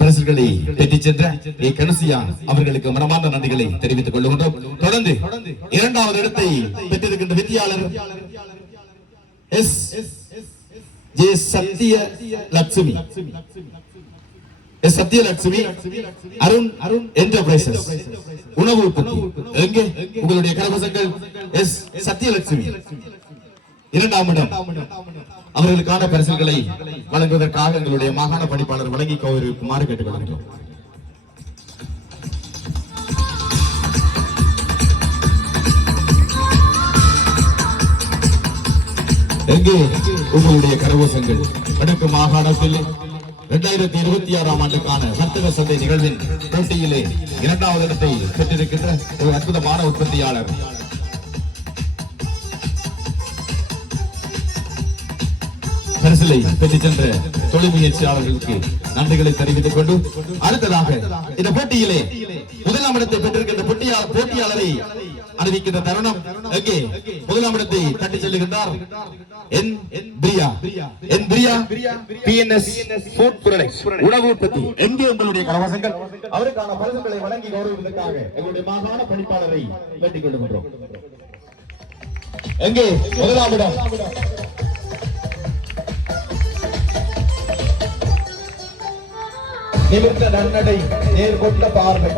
பரிசுகளை பெற்றுச் சென்ற கனுசியா அவர்களுக்கு மனமார்ந்த நன்றிகளை தெரிவித்துக் கொள்கின்றோம். தொடர்ந்து இரண்டாவது இடத்தை பெற்றிருக்கின்ற வித்தியாளர் S J Sathyalakshmi Sathyalakshmi Arun enterprises உணவு உற்பத்தி. எங்கே உங்களுடைய கரகோஷங்கள்? எஸ் சத்யலட்சுமி இரண்டாம் இடம். அவர்களுக்கான பரிசுகளை வழங்குவதற்காக எங்களுடைய மாகாண பணிப்பாளர் வழங்கி கோருமாறு கேட்டுக்கொள்கிறோம். எங்கே உங்களுடைய கரகோஷங்கள்? வடக்கு மாகாணத்தில் 2026ஆம் ஆண்டுக்கான வர்த்தக சந்தை நிகழ்வின் போட்டியிலே இரண்டாவது இடத்தை பெற்றிருக்கின்ற ஒரு அற்புதமான உற்பத்தியாளர் பரிசிலை பெற்றுச் சென்ற தொழில் முயற்சியாளர்களுக்கு நன்றிகளை தெரிவித்துக் கொண்டு அடுத்ததாக இந்த போட்டியிலே முதலாம் இடத்தை பெற்றிருக்கின்ற போட்டியாளரை அறிவிக்கின்ற தருணம். எங்கே முதலாம் இடத்தை தட்டி செல்லுகின்றார் என் பிரியா பிஎன்எஸ் ஃபுட் ப்ராடக்ட்ஸ் உணவு உற்பத்தி. எங்கே உங்களுடைய கரகோஷங்கள்? அவருக்கான பரிசுகளை வழங்கி கௌரவிப்பதற்காக எங்களுடைய மாகாண பணிப்பாளரை வேண்டிக் கொள்கின்றோம். எங்கே முதலாம் இடம்? நிமிர்ந்த நன்னடை, நேர்கொண்ட பார்வை.